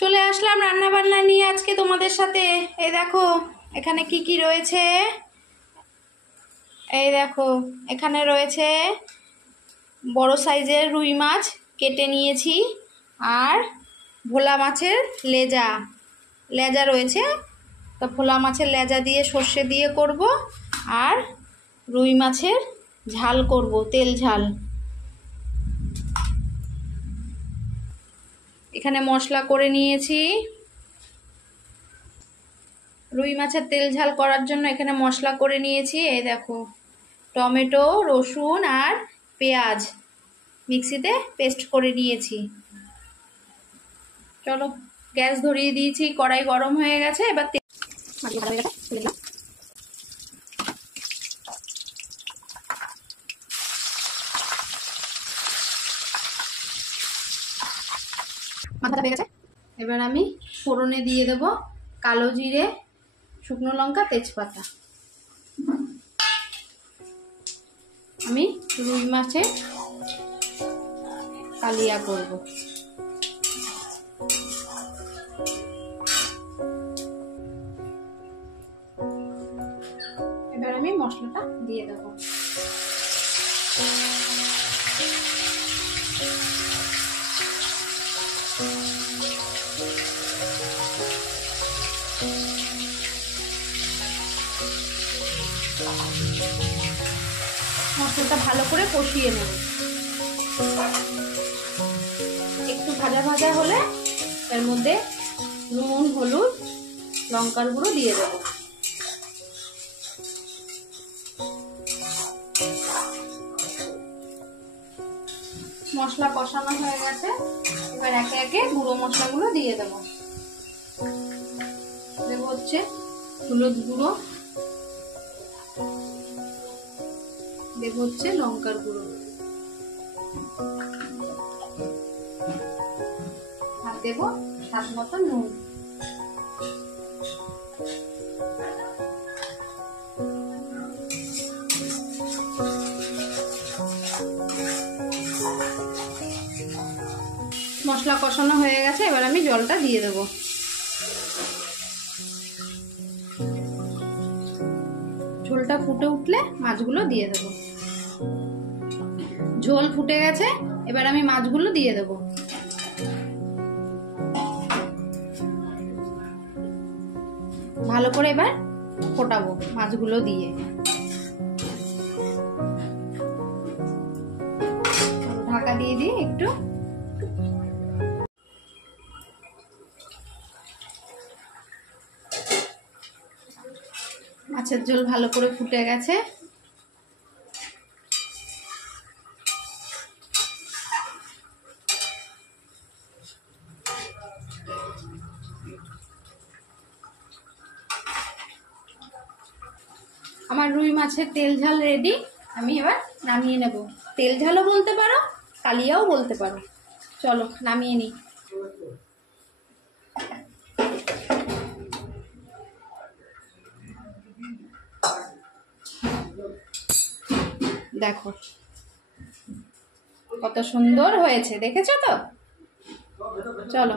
চলে আসলাম রান্না বান্না নিয়ে আজকে তোমাদের সাথে। এই দেখো এখানে কি কি রয়েছে। এই দেখো এখানে রয়েছে বড় সাইজের রুই মাছ কেটে নিয়েছি, আর ভোলা মাছের লেজা রয়েছে। তো ভোলা মাছের লেজা দিয়ে সর্ষে দিয়ে করব, আর রুই মাছের ঝাল করব, তেল ঝাল। এখানে মশলা করে নিয়েছি। রুই মাছের তেল ঝাল করার জন্য এখানে মশলা করে নিয়েছি। এই দেখো টমেটো, রসুন আর পেঁয়াজ মিক্সিতে পেস্ট করে নিয়েছি। চলো গ্যাস ধরিয়ে দিয়েছি, কড়াই গরম হয়ে গেছে। এবার মাথা হয়ে গেছে। এবার আমি ফোড়নে দিয়ে দেব কালো জিরে, শুকনো লঙ্কা, তেজপাতা। আমি রুই মাছে কালিয়া করব। এবার আমি মশলাটা দিয়ে দেব। মশলাটা ভালো করে কষিয়ে নেব। একটু ভাজা ভাজা হলে এর মধ্যে নুন, হলুদ, লঙ্কার গুঁড়ো দিয়ে দেব। মশলা কষানো হয়ে গেছে। এবার একে একে গুঁড়ো মশলাগুলো দিয়ে দেব। দেব হচ্ছে হলুদ গুঁড়ো, দেব হচ্ছে লঙ্কার গুঁড়ো, আর দেব স্বাদ মতো নুন। মশলা কষানো হয়ে গেছে। এবার আমি জলটা দিয়ে দেব। ঝোলটা ফুটে উঠলে মাছগুলো দিয়ে দেব। ঝোল ফুটে গেছে, এবার আমি মাছগুলো দিয়ে দেব। ভালো করে এবার ফোটাবো মাছগুলো দিয়ে। ঢাকা দিয়ে দিয়ে একটু। মাছের ঝোল ভালো করে ফুটে গেছে। আমার রুই মাছের তেল ঝাল রেডি। আমি এবার নামিয়ে নেব। তেল ঝালও বলতে পারো, কালিয়াও বলতে পারো। চলো নামিয়ে নিই। দেখো কত সুন্দর হয়েছে, দেখেছো তো? চলো।